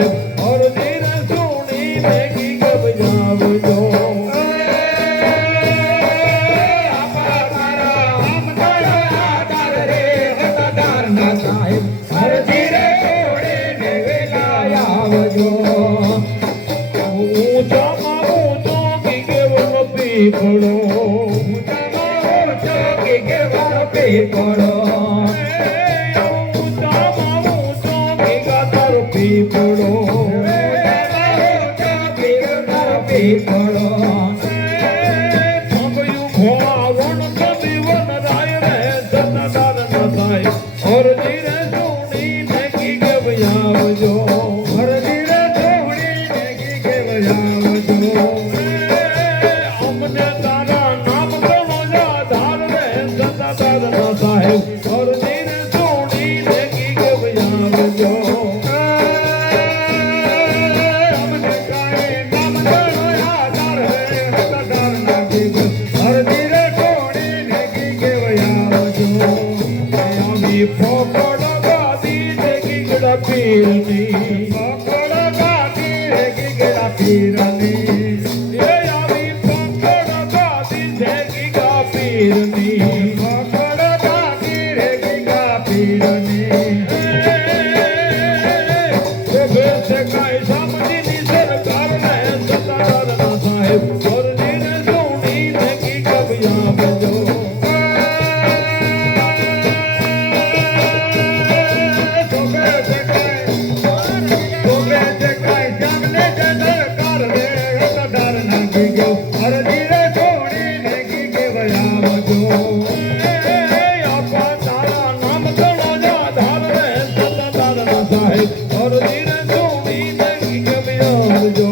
साहेब और धीरे सुनी नेकी कब जावजो पीपड़ो चौकी के वर पीपड़ो चौकी का दर पीपड़ो चौकी का दर पीपड़ो भगयु भोला वन कवि वन राय रे सतदार न थाय और धीरे सुनी नेकी के बजावजो और धीरे सुनी नेकी के बजावजो साहेब और धीरे सोनी नेकी के बजावजो हमने काए नाम करो यादार है सदार नागी और धीरे सोनी नेकी के बजावजो अभी फोकड़ गादी नेकी गड़ा पीरनी फोकड़ गादी नेकी गड़ा पीरनी ये अभी फोकड़ गादी नेकी गा पीरनी और धीरे सुनी नेकी के बजावजो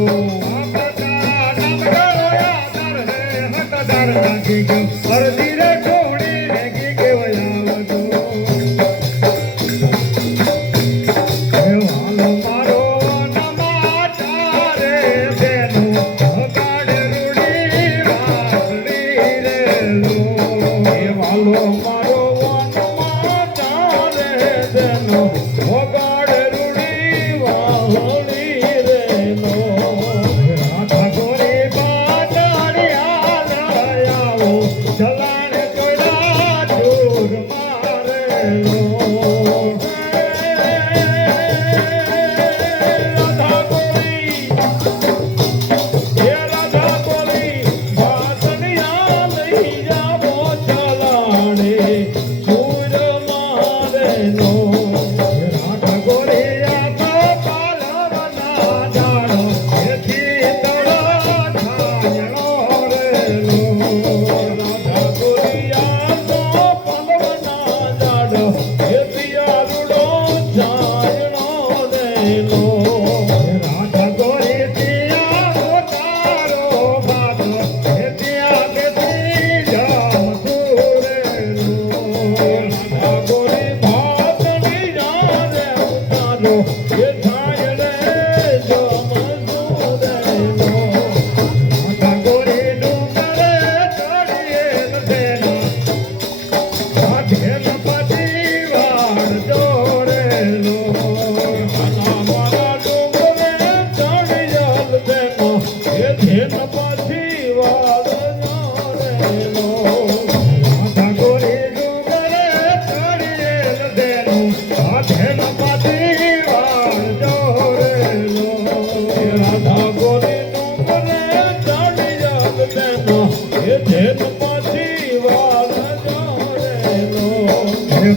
और धीरे सुनी नेकी के बजावजो वालो मारो नमाचारे देनो गाड़ रूड़ी वाली रे लो वालो मारो नमाचारे देनो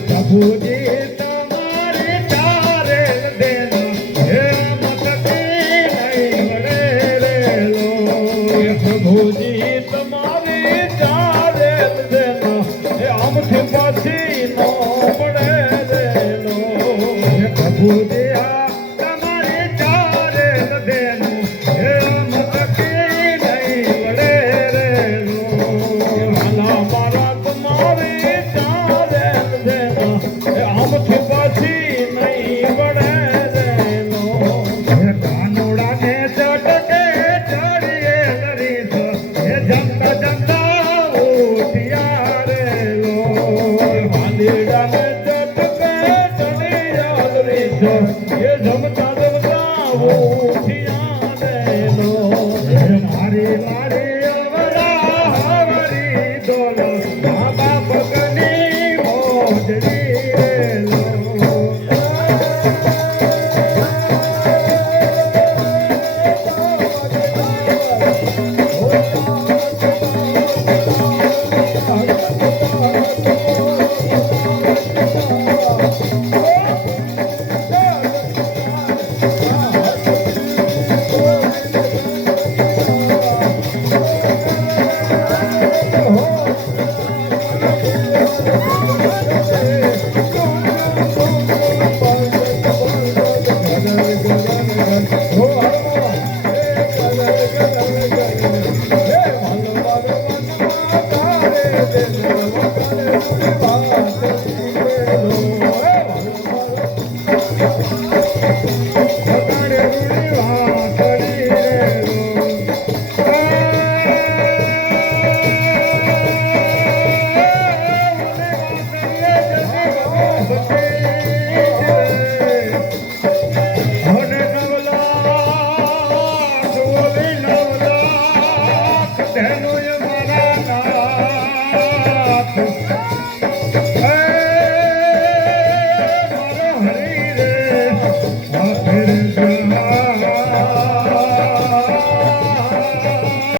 प्रभु जी तुम्हारे चारे देना हे मत की नहीं बड़े लो प्रभु जी तुम्हारे चारे देना हे हम के पासी नो बड़े लो प्रभु जी तुम्हारे चारे देना हे मत की नहीं बड़े लो माला मारा तुम्हारे हम पासी नहीं बड़े लो कानूड़ा ने चटके चढ़िए नरीस जमता जमता उठिया रे लो हांडीड़ा ने चटके चढ़िए नरीस ये जमता जमता અતારે રૂડી વાસળી રે હરી રે